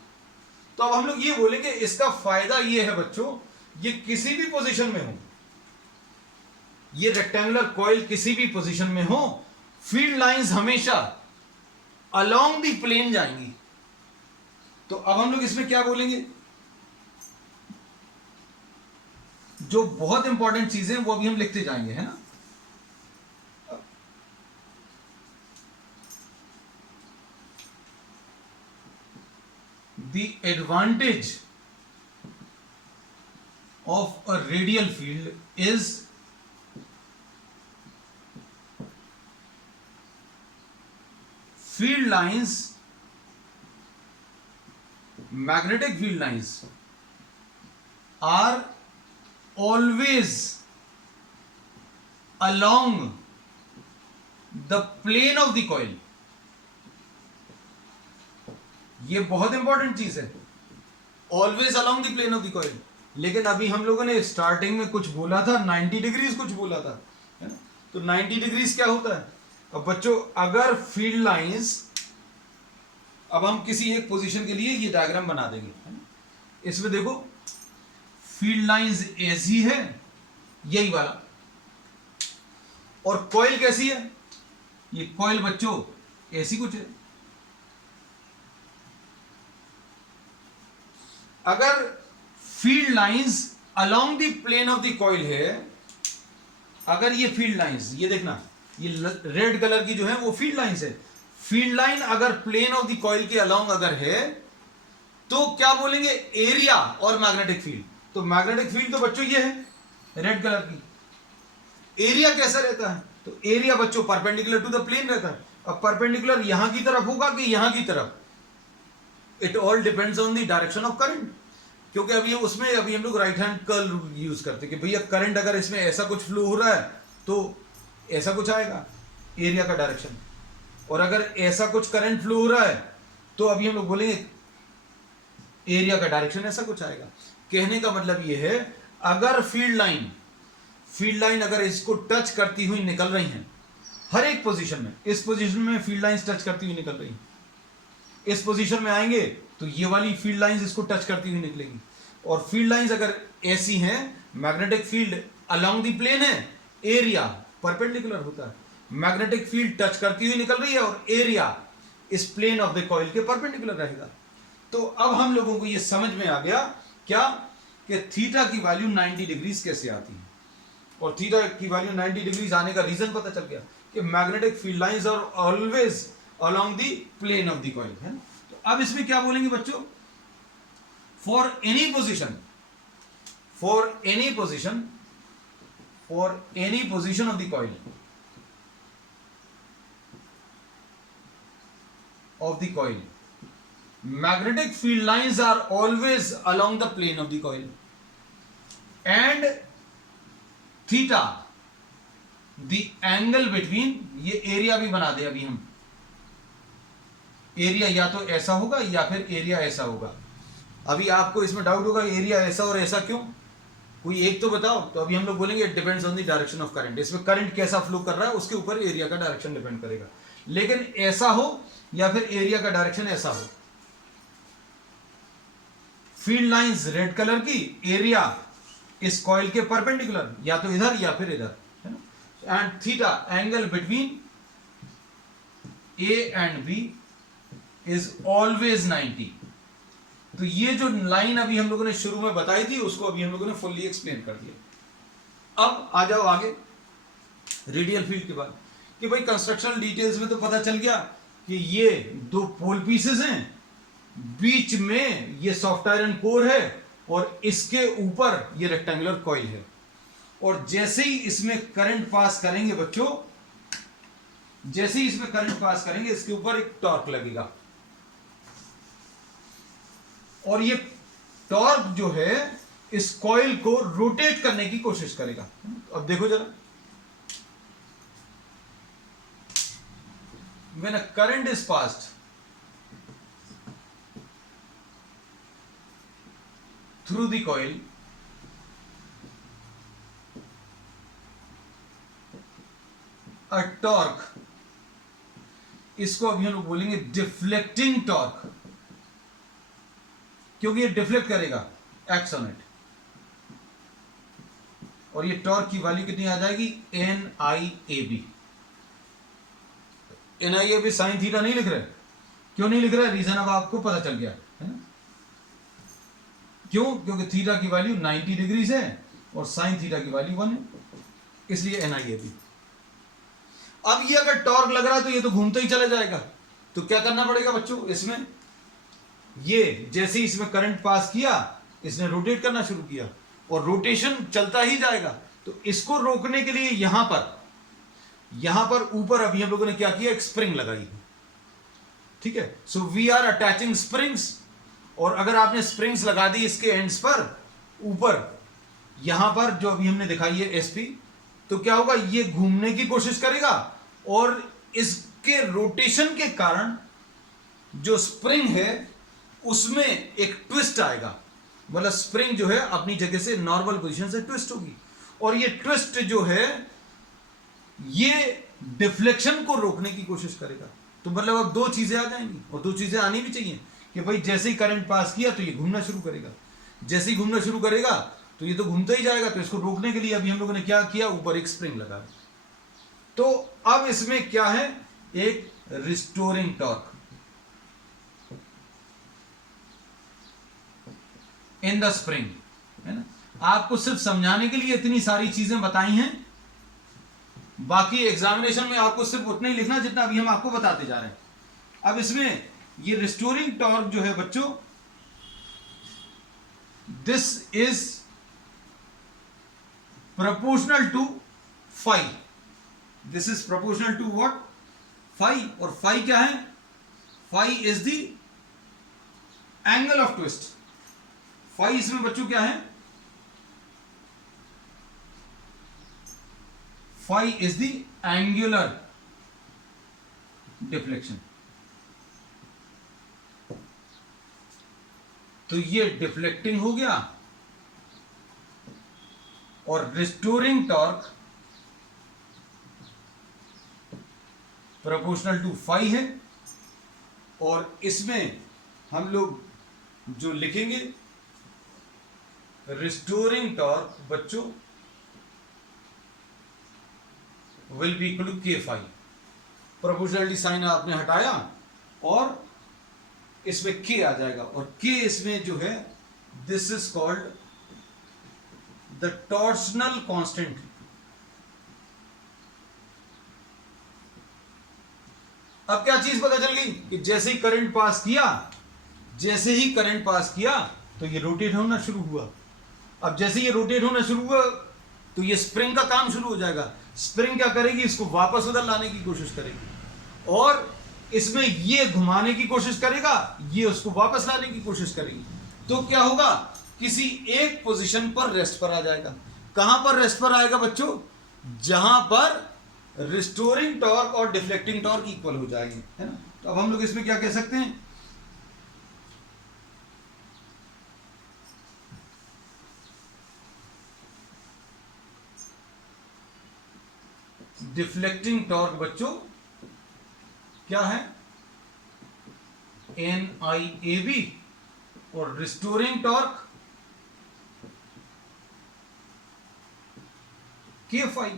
तो अब हम लोग ये बोलेंगे इसका फायदा ये है बच्चों, ये किसी भी पोजीशन में हो, ये रेक्टेंगुलर कॉइल किसी भी पोजीशन में हो, फील्ड लाइंस हमेशा अलोंग द प्लेन जाएंगी। तो अब हम लोग इसमें क्या बोलेंगे, जो बहुत इंपॉर्टेंट चीजें वो अभी हम लिखते जाएंगे, है ना। The advantage of a radial field is field lines, magnetic field lines are always along the plane of the coil. ये बहुत इंपॉर्टेंट चीज है, always along the plane of the coil. लेकिन अभी हम लोगों ने स्टार्टिंग में कुछ बोला था, 90 डिग्रीज कुछ बोला था, है ना। तो 90 डिग्रीज क्या होता है? अब बच्चों अगर फील्ड लाइंस, अब हम किसी एक पोजीशन के लिए ये डायग्राम बना देंगे, है ना। इसमें देखो फील्ड लाइंस ऐसी है, यही वाला, और कॉइल कैसी है? ये कॉइल बच्चों ऐसी कुछ है। अगर field lines along the plane of the coil है, अगर ये फील्ड लाइंस, ये देखना, ये रेड कलर की जो है वो फील्ड लाइंस है। फील्ड लाइन अगर प्लेन ऑफ द कॉइल के अलोंग अगर है तो क्या बोलेंगे? एरिया और मैग्नेटिक फील्ड। तो मैग्नेटिक फील्ड तो बच्चों ये है रेड कलर की। एरिया कैसा रहता है? तो एरिया बच्चों परपेंडिकुलर टू द प्लेन रहता है। अब परपेंडिकुलर यहां की तरफ होगा कि यहां की तरफ, it all depends on the direction of current. क्योंकि अभी उसमें अभी हम लोग right hand curl rule use करते कि भैया करंट अगर इसमें ऐसा कुछ फ्लो हो रहा है तो ऐसा कुछ आएगा एरिया का डायरेक्शन, और अगर ऐसा कुछ करंट फ्लो हो रहा है तो अभी हम लोग बोलेंगे एरिया का डायरेक्शन ऐसा कुछ आएगा। कहने का मतलब ये है, अगर फील्ड लाइन अगर इसको टच करती हुई निकल रही हैं हर एक पोजीशन में, इस पोजीशन में फील्ड लाइंस टच करती हुई निकल रही हैं, इस पोजीशन में आएंगे तो ये वाली फील्ड लाइंस इसको टच करती हुई निकलेगी। और फील्ड लाइंस अगर ऐसी हैं, magnetic field along the plane है, एरिया परपेंडिकुलर होता है, मैग्नेटिक फील्ड टच करती हुई निकल रही है और एरिया इस प्लेन ऑफ द कॉइल के परपेंडिकुलर रहेगा। तो अब हम लोगों को ये समझ में आ गया क्या कि थीटा की वैल्यू 90 डिग्रीज कैसे आती है। और थीटा की वैल्यू 90 डिग्रीज आने का रीजन पता चल गया कि magnetic field lines are always along the plane of the coil, है ना। तो अब इसमें क्या बोलेंगे बच्चों, for any position of the coil magnetic field lines are always along the plane of the coil and theta the angle between, ये area भी बना दे अभी हम, एरिया या तो ऐसा होगा या फिर एरिया ऐसा होगा। अभी आपको इसमें डाउट होगा एरिया ऐसा और ऐसा क्यों, कोई एक तो बताओ। तो अभी हम लोग बोलेंगे it depends on the direction of current, इसमें करंट कैसा फ्लो कर रहा है उसके ऊपर एरिया का डायरेक्शन डिपेंड करेगा। लेकिन ऐसा हो या फिर एरिया का डायरेक्शन ऐसा हो, फील्ड लाइंस रेड कलर की, एरिया इस कॉइल के परपेंडिकुलर, या तो इधर या फिर इधर, है ना। And theta angle between A and B is always 90। तो ये जो लाइन अभी हम लोगों ने शुरू में बताई थी उसको अभी हम लोगों ने फुल्ली एक्सप्लेन कर दिया। अब आ जाओ आगे रेडियल फील्ड के बाद, कि भाई कंस्ट्रक्शनल डिटेल्स में तो पता चल गया कि ये दो पोल पीसेस हैं, बीच में ये सॉफ्ट आयरन कोर है और इसके ऊपर ये रेक्टेंगुलर कॉइल है। और जैसे ही इसमें करंट पास करेंगे बच्चों, जैसे ही इसमें करंट पास करेंगे इसके ऊपर एक टॉर्क लगेगा, और ये टॉर्क जो है इस कॉइल को रोटेट करने की कोशिश करेगा। अब देखो जरा, when a current is passed through the coil, a torque, इसको अभी हम लोग बोलेंगे डिफ्लेक्टिंग टॉर्क, क्योंकि ये डिफ्लेक्ट करेगा एक्स ऑन इट। और ये टॉर्क की वैल्यू कितनी आ जाएगी, NIAB। NIAB साइन थीटा नहीं लिख रहे, क्यों नहीं लिख रहे, रीजन अब आपको पता चल गया है ना। क्यों, क्योंकि थीटा की वैल्यू 90 डिग्रीज है और साइन थीटा की वैल्यू 1 है, इसलिए NIAB। अब ये अगर टॉर्क लग रहा है तो ये तो घूमता ही चला जाएगा, तो क्या करना पड़ेगा बच्चों, इसमें ये जैसे ही इसमें करंट पास किया इसने रोटेट करना शुरू किया और रोटेशन चलता ही जाएगा। तो इसको रोकने के लिए यहां पर ऊपर अभी हम लोगों ने क्या किया, एक स्प्रिंग लगाई, ठीक है। So we are attaching springs, और अगर आपने स्प्रिंग्स लगा दी इसके एंड्स पर ऊपर, यहां पर जो अभी हमने दिखाई है SP, तो क्या होगा, ये घूमने की कोशिश करेगा और इसके रोटेशन के कारण जो स्प्रिंग है उसमें एक ट्विस्ट आएगा, मतलब स्प्रिंग जो है अपनी जगह से नॉर्मल पोजीशन से ट्विस्ट होगी, और ये ट्विस्ट जो है ये डिफ्लेक्शन को रोकने की कोशिश करेगा। तो मतलब अब दो चीजें आ जाएंगी, और दो चीजें आनी भी चाहिए कि भाई जैसे ही करंट पास किया तो ये घूमना शुरू करेगा, जैसे ही घूमना शुरू करेगा तो ये तो घूमता ही जाएगा। तो इसको रोकने के लिए अभी हम लोगों ने क्या किया, ऊपर एक स्प्रिंग लगा। तो अब इसमें क्या है, एक restoring torque in the spring, है ना। आपको सिर्फ समझाने के लिए इतनी सारी चीजें बताई हैं, बाकी एग्जामिनेशन में आपको सिर्फ उतना ही लिखना जितना अभी हम आपको बताते जा रहे हैं। अब इसमें ये रिस्टोरिंग टॉर्क जो है बच्चों, this is proportional to phi, this is proportional to what, phi. और फाई क्या है, phi is the angle of twist. Phi इसमें बच्चों क्या है, phi is the angular deflection. तो ये डिफ्लेक्टिंग हो गया, और restoring torque proportional to phi है। और इसमें हम लोग जो लिखेंगे रिस्टोरिंग टॉर्क बच्चों will be equal to K phi. Proportionality sign आपने हटाया और इसमें के आ जाएगा, और के इसमें जो है this is called the torsional constant अब क्या चीज पता चल गई कि जैसे ही करंट पास किया तो ये रोटेट होना शुरू हुआ। अब जैसे ये रोटेट होना शुरू हुआ तो ये स्प्रिंग का काम शुरू हो जाएगा। स्प्रिंग क्या करेगी, इसको वापस उधर लाने की कोशिश करेगी और इसमें ये घुमाने की कोशिश करेगा, ये उसको वापस लाने की कोशिश करेगी। तो क्या होगा, किसी एक पोजीशन पर रेस्ट पर आ जाएगा। कहां पर रेस्ट पर आएगा बच्चों, जहां पर रिस्टोरिंग टॉर्क और डिफ्लेक्टिंग टॉर्क इक्वल हो जाएंगे, है ना। तो अब हम लोग इसमें क्या कह सकते हैं, डिफ्लेक्टिंग टॉर्क बच्चों क्या है, NIAB, और रिस्टोरिंग टॉर्क K फाई।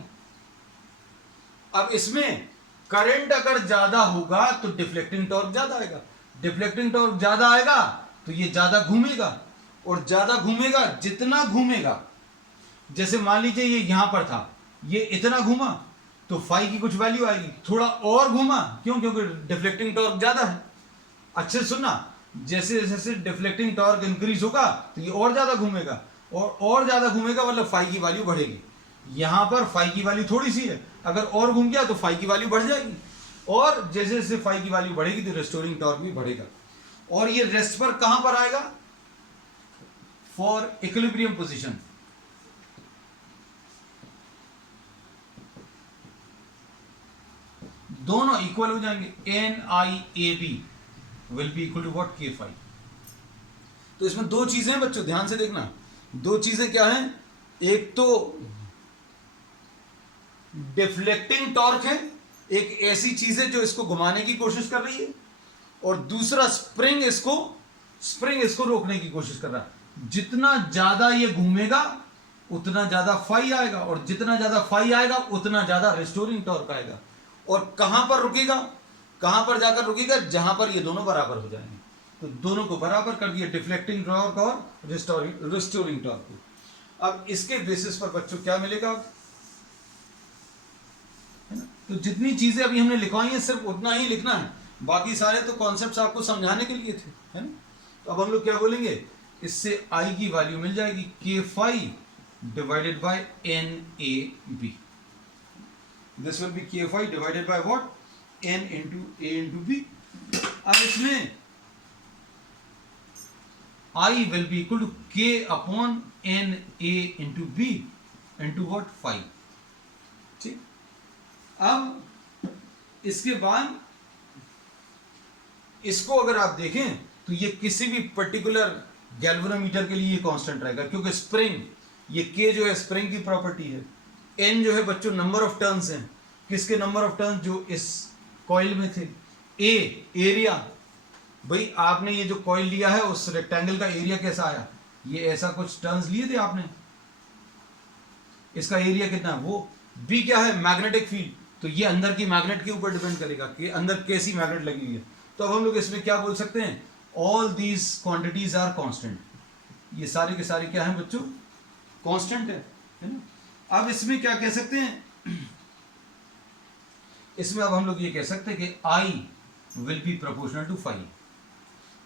अब इसमें करंट अगर ज्यादा होगा तो डिफ्लेक्टिंग टॉर्क ज्यादा आएगा, डिफ्लेक्टिंग टॉर्क ज्यादा आएगा तो ये ज्यादा घूमेगा, और ज्यादा घूमेगा, जितना घूमेगा, जैसे मान लीजिए ये यहां पर था, ये इतना घूमा तो फाई की कुछ वैल्यू आएगी, थोड़ा और घूमा, क्यों, क्योंकि डिफ्लेक्टिंग टॉर्क ज्यादा है। अच्छे से सुनना, जैसे जैसे डिफ्लेक्टिंग टॉर्क इंक्रीज होगा तो ये और ज्यादा घूमेगा, और ज्यादा घूमेगा मतलब फाई की वैल्यू बढ़ेगी। यहां पर फाई की वैल्यू थोड़ी सी है, अगर और घूम गया तो फाई की वैल्यू बढ़ जाएगी, और जैसे जैसे फाई की वैल्यू बढ़ेगी तो रिस्टोरिंग टॉर्क भी बढ़ेगा। और ये रेस्ट पर कहां पर आएगा, फॉर इक्विलिब्रियम पोजीशन। दोनों इक्वल हो जाएंगे, NIAB will be equal to what, K phi. तो इसमें दो चीजें हैं बच्चों, ध्यान से देखना, दो चीजें क्या हैं, एक तो डिफ्लेक्टिंग टॉर्क है, एक ऐसी चीज है जो इसको घुमाने की कोशिश कर रही है, और दूसरा स्प्रिंग इसको रोकने की कोशिश कर रहा है। जितना ज्यादा ये घूमेगा उतना ज्यादा फाई आएगा, और जितना ज्यादा फाई आएगा उतना ज्यादा रिस्टोरिंग टॉर्क आएगा। और कहां पर रुकेगा, कहां पर जाकर रुकेगा, जहां पर ये दोनों बराबर हो जाएंगे। तो दोनों को बराबर कर दिया, डिफ्लेक्टिंग टॉर्क और रिस्टोरिंग टॉर्क को। अब इसके बेसिस पर बच्चों क्या मिलेगा, है ना। तो जितनी चीजें अभी हमने लिखवाई हैं सिर्फ उतना ही लिखना है, बाकी सारे तो कॉन्सेप्ट्स आपको समझाने के लिए थे, है ना। तो अब हम लोग क्या बोलेंगे, इससे आई की वैल्यू मिल जाएगी K phi divided by NAB। This will be K phi divided by what, N into A into B। अब इसमें I will be equal to K upon NA into B into what, phi. ठीक, अब इसके बाद इसको अगर आप देखें तो ये किसी भी पर्टिकुलर गैल्वेनोमीटर के लिए ये कांस्टेंट रहेगा, क्योंकि स्प्रिंग, ये K जो है स्प्रिंग की प्रॉपर्टी है, N जो है बच्चों नंबर ऑफ टर्न्स हैं, किसके नंबर ऑफ टर्न्स, जो इस कॉइल में थे। A एरिया, भाई आपने ये जो कॉइल लिया है उस रेक्टेंगल का एरिया कैसा आया, ये ऐसा कुछ टर्न्स लिए थे आपने, इसका एरिया कितना है वो। B क्या है, मैग्नेटिक फील्ड, तो ये अंदर की मैग्नेट के ऊपर डिपेंड करेगा कि अंदर कैसी मैग्नेट लगी हुई है। तो अब हम लोग इसमें क्या बोल सकते हैं, all these quantities are constant, ये सारे के सारे क्या हैं बच्चों, कांस्टेंट है ना। अब इसमें क्या कह सकते हैं, इसमें अब हम लोग ये कह सकते हैं कि I will be proportional to phi,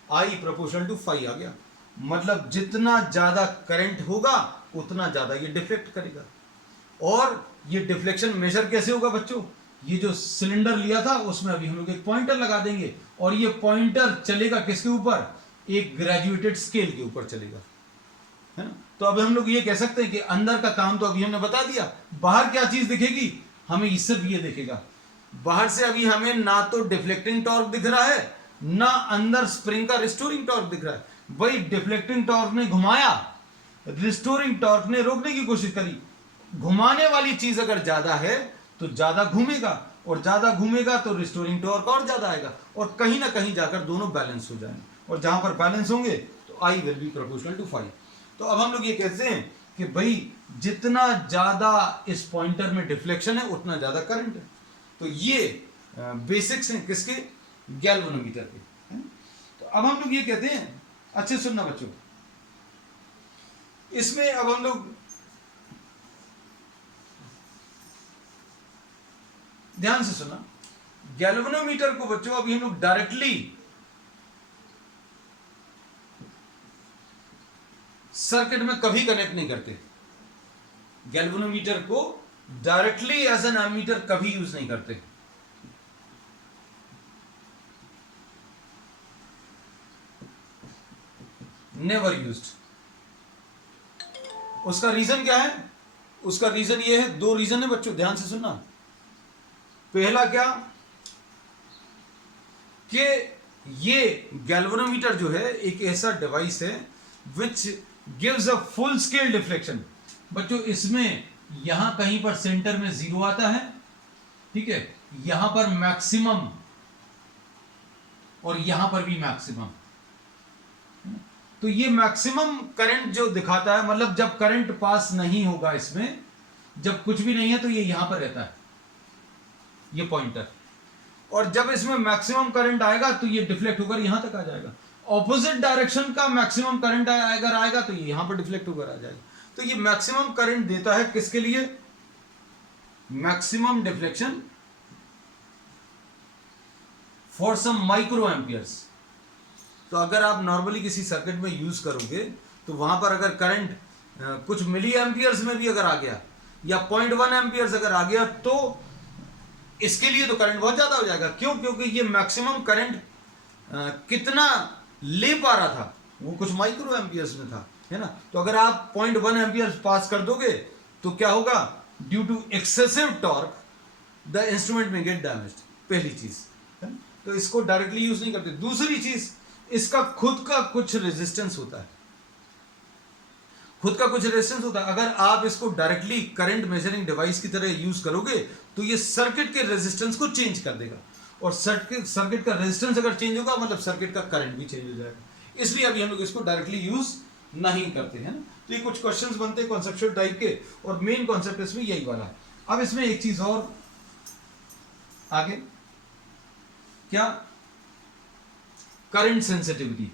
I proportional to phi आ गया, मतलब जितना ज्यादा करंट होगा उतना ज्यादा ये डिफ्लेक्ट करेगा। और ये डिफ्लेक्शन मेजर कैसे होगा बच्चों, ये जो सिलेंडर लिया था उसमें अभी हम लोग एक पॉइंटर लगा देंगे, और ये पॉइंटर चलेगा किसके ऊपर, एक ग्रेजुएटेड स्केल के ऊपर चलेगा, है ना। तो अब हम लोग ये कह सकते हैं कि अंदर का काम तो अभी हमने बता दिया, बाहर क्या चीज दिखेगी हमें, इससे भी ये दिखेगा। बाहर से अभी हमें ना तो डिफ्लेक्टिंग टॉर्क दिख रहा है, ना अंदर स्प्रिंग का रिस्टोरिंग टॉर्क दिख रहा है। भाई डिफ्लेक्टिंग टॉर्क ने घुमाया, रिस्टोरिंग टॉर्क ने रोकने की कोशिश करी। घुमाने वाली चीज अगर ज्यादा है तो ज्यादा घूमेगा, और ज्यादा घूमेगा तो रिस्टोरिंग टॉर्क और ज्यादा आएगा, और कहीं ना कहीं जाकर दोनों बैलेंस हो जाएंगे, और जहां पर बैलेंस होंगे तो I will be proportional to phi. तो अब हम लोग ये कहते हैं कि भाई जितना ज्यादा इस पॉइंटर में डिफ्लेक्शन है उतना ज्यादा करंट है। तो ये बेसिक्स हैं किसके, गैल्वेनोमीटर के, है ना? तो अब हम लोग ये कहते हैं, अच्छे सुनना बच्चों, इसमें अब हम लोग ध्यान से सुनना, गैल्वेनोमीटर को बच्चों अभी हम लोग डायरेक्टली सर्किट में कभी कनेक्ट नहीं करते। गैल्वेनोमीटर को डायरेक्टली एज एन एमीटर कभी यूज नहीं करते। Never used. उसका रीजन क्या है? उसका रीजन ये है, दो रीजन है बच्चों, ध्यान से सुनना। पहला क्या कि ये गैल्वेनोमीटर जो है एक ऐसा डिवाइस है which gives a full scale deflection. बच्चों इसमें यहां कहीं पर सेंटर में 0 आता है, ठीक है, यहां पर मैक्सिमम और यहां पर भी मैक्सिमम। तो ये मैक्सिमम करंट जो दिखाता है, मतलब जब करंट पास नहीं होगा इसमें, जब कुछ भी नहीं है तो ये यहां पर रहता है, ये पॉइंटर। और जब इसमें मैक्सिमम करंट आएगा तो ये डिफ्लेक्ट होकर यहां तक आ जाएगा। ऑपोजिट डायरेक्शन का मैक्सिमम करंट अगर आएगा तो ये यहां पर डिफ्लेक्ट होकर आ जाएगा। तो ये मैक्सिमम करंट देता है किसके लिए? Maximum deflection for some micro amperes. तो अगर आप नॉर्मली किसी सर्किट में यूज करोगे तो वहां पर अगर करंट कुछ मिली एम्पियर्स में भी अगर आ गया या 0.1 एम्पियर्स अगर आ गया तो इसके लिए तो करंट बहुत ज्यादा हो जाएगा। क्यों? क्योंकि ये मैक्सिमम करंट कितना ले पा रहा था, वो कुछ माइक्रो एम्पियर्स में था, है ना। तो अगर आप 0.1 एम्पियर्स पास कर दोगे तो क्या होगा? Due to excessive torque the instrument में गेट डैमेज्ड। पहली चीज है, तो इसको डायरेक्टली यूज नहीं करते। दूसरी चीज, इसका खुद का कुछ रेजिस्टेंस होता है, खुद का कुछ रेजिस्टेंस होता है। अगर आप इसको डायरेक्टली करंट मेजरिंग डिवाइस की तरह यूज करोगे तो ये सर्किट के रेजिस्टेंस को चेंज कर देगा, और सर्किट का रेजिस्टेंस अगर चेंज होगा मतलब सर्किट का करंट भी चेंज हो जाएगा। इसलिए अभी हम लोग इसको डायरेक्टली यूज नहीं करते हैं ना। तो ये कुछ क्वेश्चंस बनते हैं कॉन्सेप्चुअल टाइप के, और मेन कॉन्सेप्ट इसमें यही वाला है। अब इसमें एक चीज और आगे, क्या? Current sensitivity.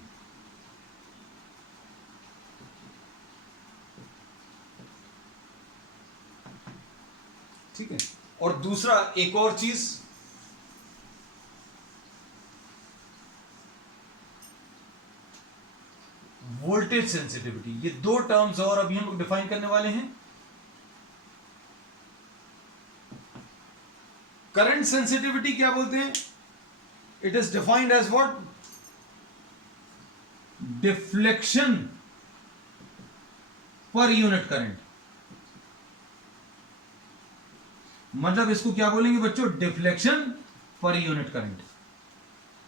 ठीक है। और दूसरा एक और चीज, वोल्टेज सेंसिटिविटी। ये दो टर्म्स और अभी हम लोग डिफाइन करने वाले हैं। करंट सेंसिटिविटी क्या बोलते हैं? It is defined as what? Deflection per unit current. मतलब इसको क्या बोलेंगे बच्चों? Deflection per unit current.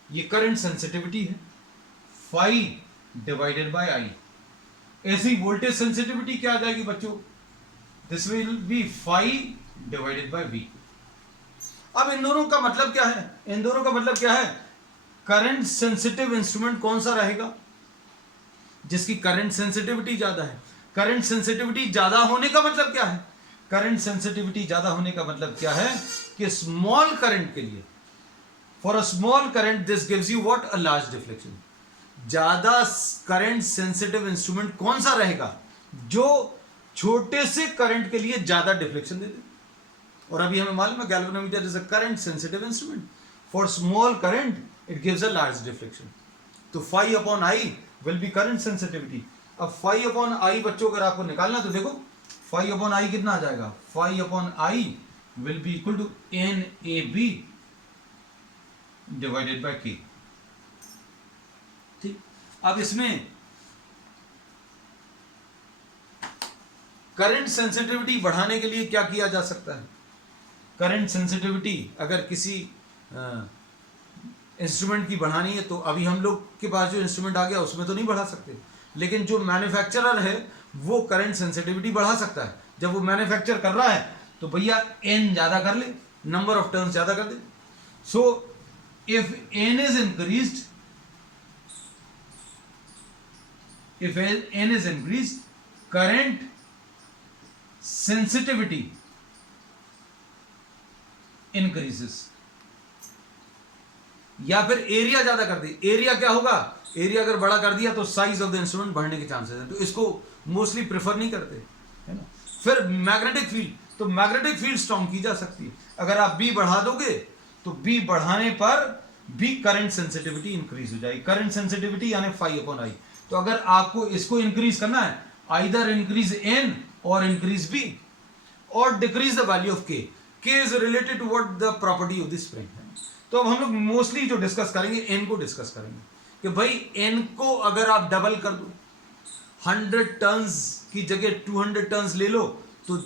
ये करंट सेंसिटिविटी है, फाई डिवाइडेड बाय आई। ऐसी वोल्टेज सेंसिटिविटी क्या आ जाएगी बच्चों? This will be phi divided by V. अब इन दोनों का मतलब क्या है? इन दोनों का मतलब क्या है? करंट सेंसिटिव इंस्ट्रूमेंट कौन सा रहेगा? जिसकी करंट सेंसिटिविटी ज्यादा है। करंट सेंसिटिविटी ज्यादा होने का मतलब क्या है? करंट सेंसिटिविटी ज्यादा होने का मतलब क्या है कि स्मॉल करंट के लिए, for a small current this gives you what? A large deflection. ज्यादा करंट सेंसिटिव इंस्ट्रूमेंट कौन सा रहेगा? जो छोटे से करंट के लिए ज्यादा डिफ्लेक्शन दे दे। और अभी हमें मालूम है galvanometer is a current sensitive instrument. For small current it gives a large deflection. तो phi upon I will be current sensitivity. अब फाई अपॉन आई बच्चों अगर आपको निकालना तो देखो फाई अपॉन आई कितना आ जाएगा? Phi upon I will be equal to N A B divided by K. ठीक। अब इसमें करंट सेंसिटिविटी बढ़ाने के लिए क्या किया जा सकता है? करंट सेंसिटिविटी अगर किसी इंस्ट्रूमेंट की बढ़ानी है तो अभी हम लोग के पास जो इंस्ट्रूमेंट आ गया उसमें तो नहीं बढ़ा सकते, लेकिन जो मैन्युफैक्चरर है वो करंट सेंसिटिविटी बढ़ा सकता है। जब वो मैन्युफैक्चर कर रहा है तो भैया एन ज्यादा कर ले, नंबर ऑफ टर्न्स ज्यादा कर दे। So if N is increased, if n is increased, current sensitivity increases। या फिर एरिया ज्यादा कर दी। एरिया क्या होगा? एरिया अगर बड़ा कर दिया तो साइज ऑफ द इंस्ट्रूमेंट बढ़ने के चांसेस हैं, तो इसको मोस्टली प्रेफर नहीं करते, है ना। फिर मैग्नेटिक फील्ड, तो मैग्नेटिक फील्ड स्ट्रॉन्ग की जा सकती है। अगर आप बी बढ़ा दोगे तो बी बढ़ाने पर भी करंट सेंसिटिविटी इंक्रीज हो जाएगी। करंट सेंसिटिविटी यानी फाई अपॉन आई। तो अगर आपको इसको इंक्रीज करना है, आइदर इंक्रीज एन और इंक्रीज बी और decrease the value of K. K is related to what the property of the spring है। तो अब हम लोग मोस्टली जो डिस्कस करेंगे एन को डिस्कस करेंगे कि भाई एन को अगर आप डबल कर दो, 100 टर्न्स की जगह 200 टर्न्स ले लो तो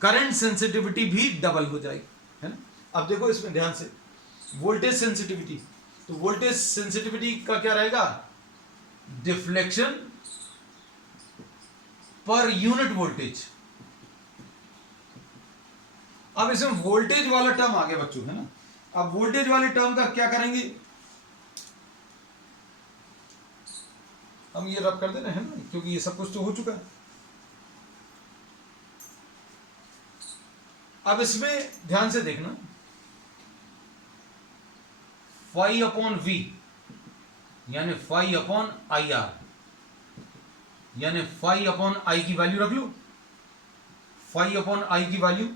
करंट सेंसिटिविटी भी डबल हो जाएगी, है ना। अब देखो इसमें ध्यान से, वोल्टेज सेंसिटिविटी, तो वोल्टेज सेंसिटिविटी का क्या रहेगा, डिफ्लेक्शन पर यूनिट वोल्टेज। अब इसमें वोल्टेज वाला टर्म आ गया बच्चों, है ना। अब वोल्टेज वाले टर्म का क्या करेंगे, हम ये रब कर दे रहे हैं ना, क्योंकि ये सब कुछ तो हो चुका है। अब इसमें ध्यान से देखना, फाई अपॉन वी यानी फाई अपॉन आई आर, यानी फाई अपॉन आई की वैल्यू रख लो, फाई अपॉन आई की value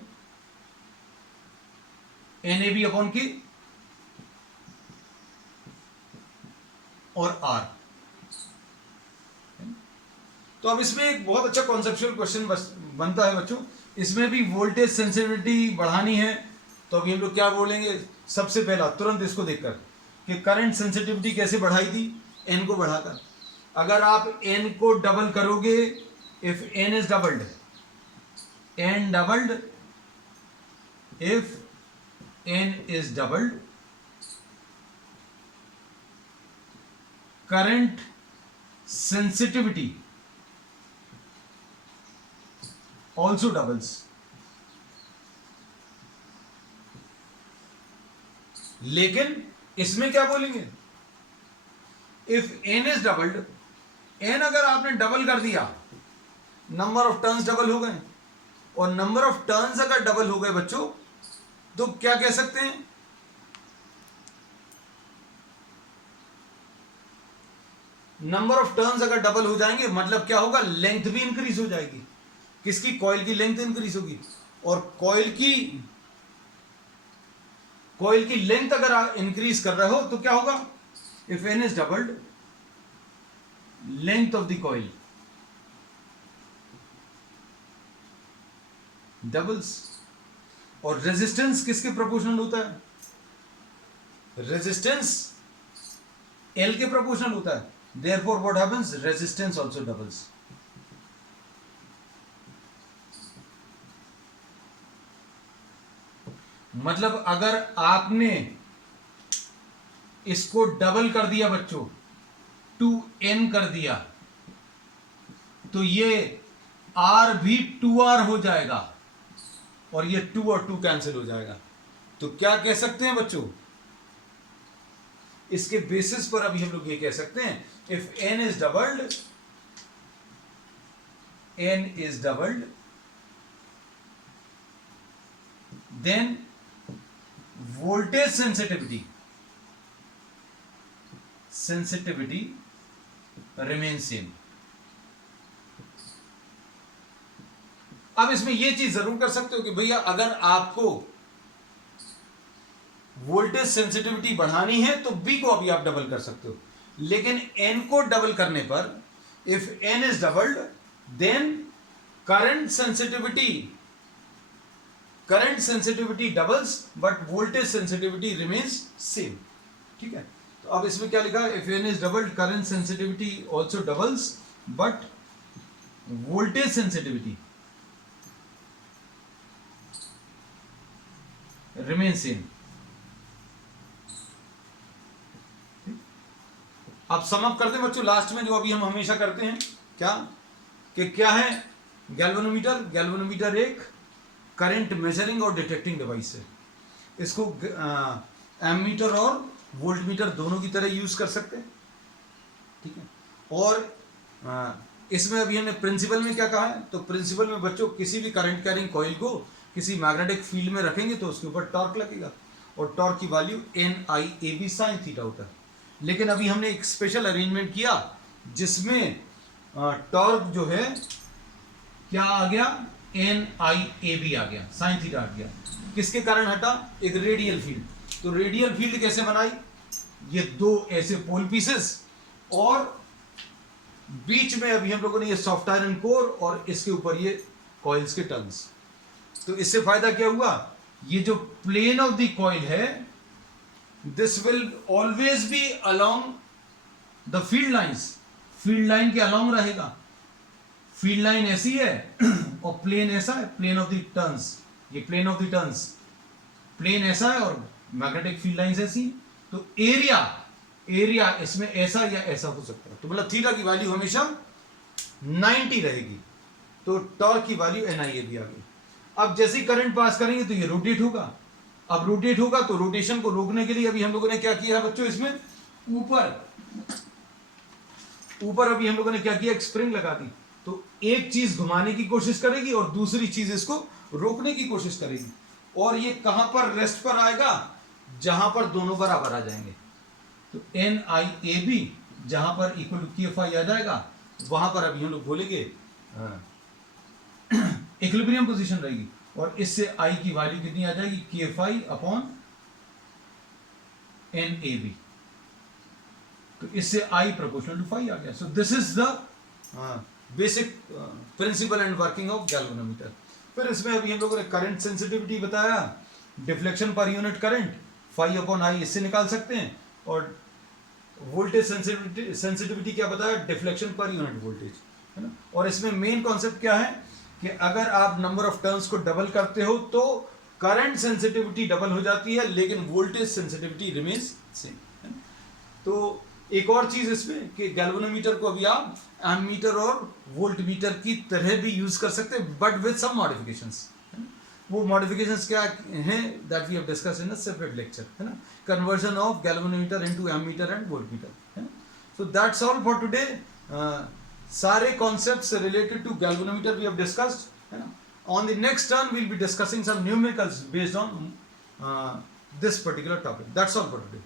N A B upon की और आर। तो अब इसमें एक बहुत अच्छा कॉन्सेप्चुअल क्वेश्चन बनता है बच्चों, इसमें भी वोल्टेज सेंसिटिविटी बढ़ानी है तो अभी हम लोग क्या बोलेंगे, सबसे पहला तुरंत इसको देखकर कि करंट सेंसिटिविटी कैसे बढ़ाई थी, एन को बढ़ाकर। अगर आप एन को डबल करोगे, if N is doubled, N doubled, if N is doubled, current sensitivity also doubles। लेकिन इसमें क्या बोलेंगे, if n is doubled, n अगर आपने डबल कर दिया, नंबर ऑफ टर्न्स डबल हो गए, और नंबर ऑफ टर्न्स अगर डबल हो गए बच्चों तो क्या कह सकते हैं, नंबर ऑफ टर्न्स अगर डबल हो जाएंगे मतलब क्या होगा, लेंथ भी इंक्रीज हो जाएगी। किसकी, कॉइल की लेंथ इंक्रीज होगी, और कॉइल की लेंथ अगर आप इंक्रीज कर रहे हो तो क्या होगा, if N is doubled, length of the coil doubles. और रेजिस्टेंस किसके प्रोपोर्शनल होता है, रेजिस्टेंस एल के प्रोपोर्शनल होता है, therefore what happens, resistance also doubles. मतलब अगर आपने इसको डबल कर दिया बच्चों, 2n कर दिया, तो ये r भी 2r हो जाएगा, और ये 2 और 2 कैंसिल हो जाएगा। तो क्या कह सकते हैं बच्चों, इसके बेसिस पर अभी हम लोग ये कह सकते हैं, if n is doubled, then voltage sensitivity remain same. अब इसमें यह चीज जरूर कर सकते हो कि भैया अगर आपको वोल्टेज सेंसिटिविटी बढ़ानी है तो बी को अभी आप डबल कर सकते हो, लेकिन एन को डबल करने पर, if N is doubled, then current sensitivity doubles but voltage sensitivity remains same. ठीक है, तो अब इसमें क्या लिखा है, if N is doubled, current sensitivity also doubles but voltage sensitivity remain same. अब सम अप करते हैं बच्चों लास्ट में, जो अभी हम हमेशा करते हैं, क्या है गैल्वेनोमीटर एक करंट मेजरिंग और डिटेक्टिंग डिवाइस है। इसको एमीटर और वोल्टमीटर दोनों की तरह यूज कर सकते हैं। ठीक है, और इसमें अभी हमने प्रिंसिपल में क्या कहा है, तो प्रिंसिपल में बच्चों किसी भी करंट कैरिंग कॉइल को किसी मैग्नेटिक फील्ड में रखेंगे तो उसके ऊपर टॉर्क लगेगा, और टॉर्क की वैल्यू NIAB sin थीटा होता है। लेकिन अभी हमने एक स्पेशल अरेंजमेंट किया जिसमें टॉर्क जो है क्या आ गया, NIAB आ गया, sin थीटा हट गया। किसके कारण हटा, एक रेडियल फील्ड, तो रेडियल फील्ड कैसे बनाई, ये दो ऐसे पोल पीसेस और बीच में अभी हम लोगों ने ये सॉफ्ट आयरन कोर और इसके ऊपर ये कॉइल्स के टर्न्स। तो इससे फायदा क्या हुआ, ये जो प्लेन ऑफ द कॉइल है this will always be along the field lines, field line के अलोंग रहेगा। फील्ड लाइन ऐसी है और प्लेन ऐसा है, प्लेन ऑफ द टर्न्स, ये plane of the turns, plane ऐसा है और मैग्नेटिक फील्ड लाइंस ऐसी। तो एरिया इसमें ऐसा या ऐसा हो सकता है। तो मतलब थीटा की वैल्यू हमेशा 90 रहेगी। तो टॉर्क की वैल्यू NIA भी आ गई। अब जैसे ही करंट पास करेंगे तो ये रोटेट होगा। अब रोटेट होगा तो रोटेशन को रोकने के लिए अभी हम लोगों ने क्या किया है बच्चों, इसमें ऊपर अभी हम लोगों ने क्या किया, एक स्प्रिंग लगा दी। तो एक चीज घुमाने की कोशिश करेगी और दूसरी चीज इसको रोकने की कोशिश करेगी। और ये कहां पर रेस्ट पर आएगा, जहां पर दोनों बराबर आ जाएंगे। तो NIAB जहां पर इक्वल टू KFI आ जाएगा वहां पर अभी हम लोग बोलेंगे इक्विलिब्रियम पोजीशन रहेगी। और इससे I की वैल्यू कितनी आ जाएगी, KFI अपॉन NAB। तो इससे I प्रोपोर्शनल टू फाई आ गया। So this is the basic principle and working of galvanometer. फिर इसमें अभी हम लोगों ने करंट सेंसिटिविटी बताया, deflection per unit current phi upon I इससे निकाल सकते हैं। और वोल्टेज सेंसिटिविटी क्या बताया, डिफ्लेक्शन पर यूनिट वोल्टेज, है ना। और इसमें मेन कॉन्सेप्ट क्या है कि अगर आप नंबर ऑफ टर्न्स को डबल करते हो तो करंट सेंसिटिविटी डबल हो जाती है लेकिन वोल्टेज सेंसिटिविटी रिमेन्स सेम। तो एक और चीज इसमें कि गैल्वेनोमीटर को अभी आप एमीटर और वोल्ट मीटर की तरह भी यूज कर सकते हैं बट विद सम मॉडिफिकेशंस। वो मॉडिफिकेशंस क्या हैं that we have discuss in a separate lecture, है ना। Conversion of galvanometer into ammeter and voltmeter, है ना। So that's all for today. सारे concepts related to galvanometer we have discussed, है ना। On the next turn we will be discussing some numericals based on this particular topic. That's all for today.